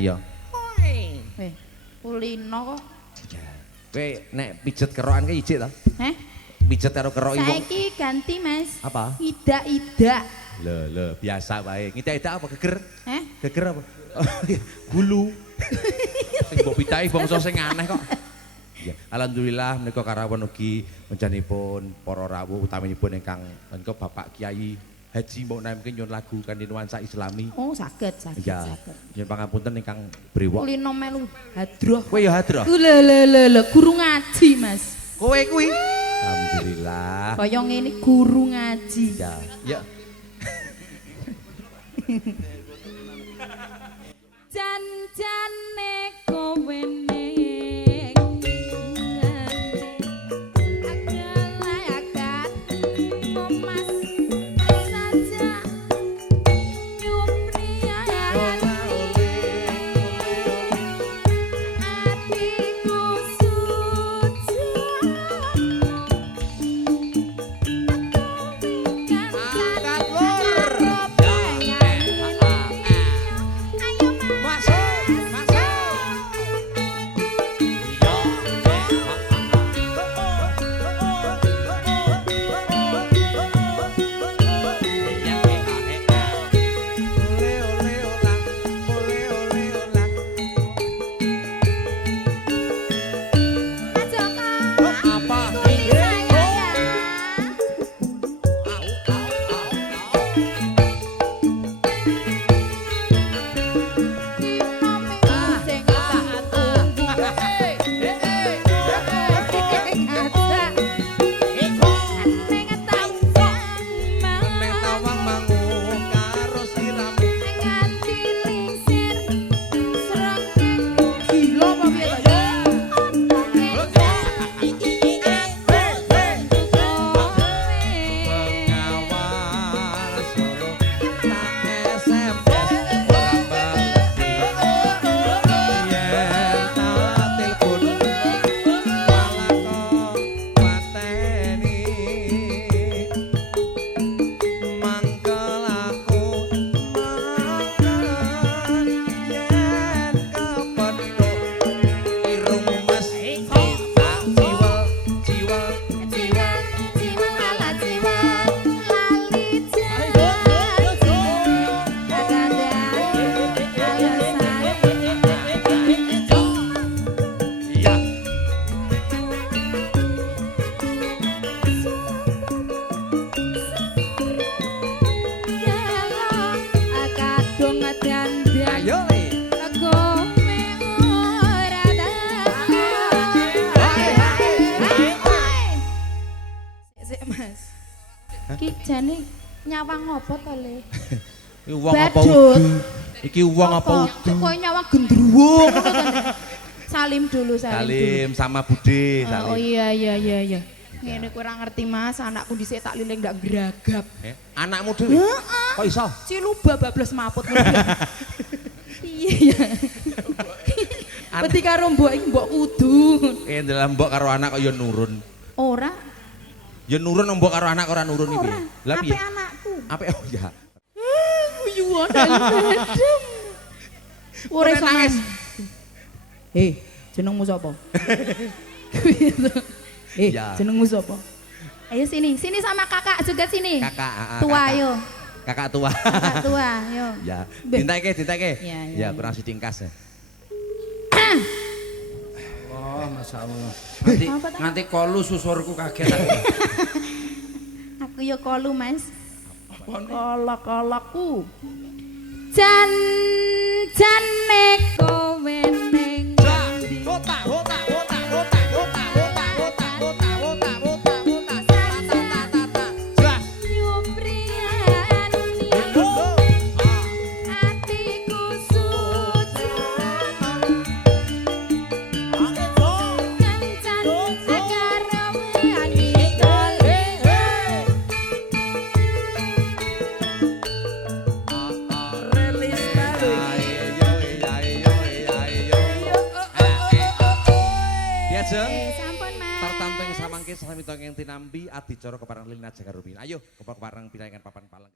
Ayo. Kulino kok. Kowe nek pijet kerokan ki ijik ta? Heh? Pijet karo kerok iwong. Saiki ganti, Mas. Apa? Idak-idak. Lho, biasa wae. Ngidak-idak apa geger? Heh? Geger apa? Gulu. Sing mbok pitahi bangsa sing aneh kok. Ya, alhamdulillah menika karawon ugi menjanipun para rawuh utaminipun ingkang menika Bapak Kiai Haji Mbok Naimke nyun lagu kanthi nuansa Islami. Oh, saged. Ya, nyun pangapunten ingkang brewok. Kulino melu hadroh. Kowe ya hadroh. Lho, guru ngaji, Mas. Kowe kuwi. Alhamdulillah. Kaya ngene guru ngaji. Ya, ya. Jan-jane kowe ning agak-agak memas saja nyupriani atiku suci angkat lur jane nyawang apa to, Le? Iki wong apa udu? Iki wong apa udu? Kok nyawang gendruwo ngono to. Salim dulu, Salim sama Bude, salim. Oh iya. Ngene kowe ora ngerti, Mas, anakku dhisik tak liling ndak geragap. Anakmu dhewe? Kok iso? Ciluba bablas maput ngono. Iya. Peti karo mbok iki mbok kudu. Dalam mbok karo anak kok ya nurun. Ora. Ya nurun mbok karo anak ora nurun iki. Lah piye? Ape anakku. Ape oh ya. Guyuan adem. Ora nangis. Jenengmu sapa? Jenengmu sapa? Ayo sini sama kakak juga sini. Kakak. Tua ayo. Kakak tua. Kakak tua, yo. Ya, dintake. Ya, kurang sitingkas ya. Oh, masyaallah. Nganti kolu susurku kaget aku. Aku yo kolu, Mas. Kolak-kolakku. Jan-jane kowe ning Tertamping samangke sami tongeng tinambi adicara keparang lina jaga rumiyin. Ayo keparang pinaringan papan palenggan.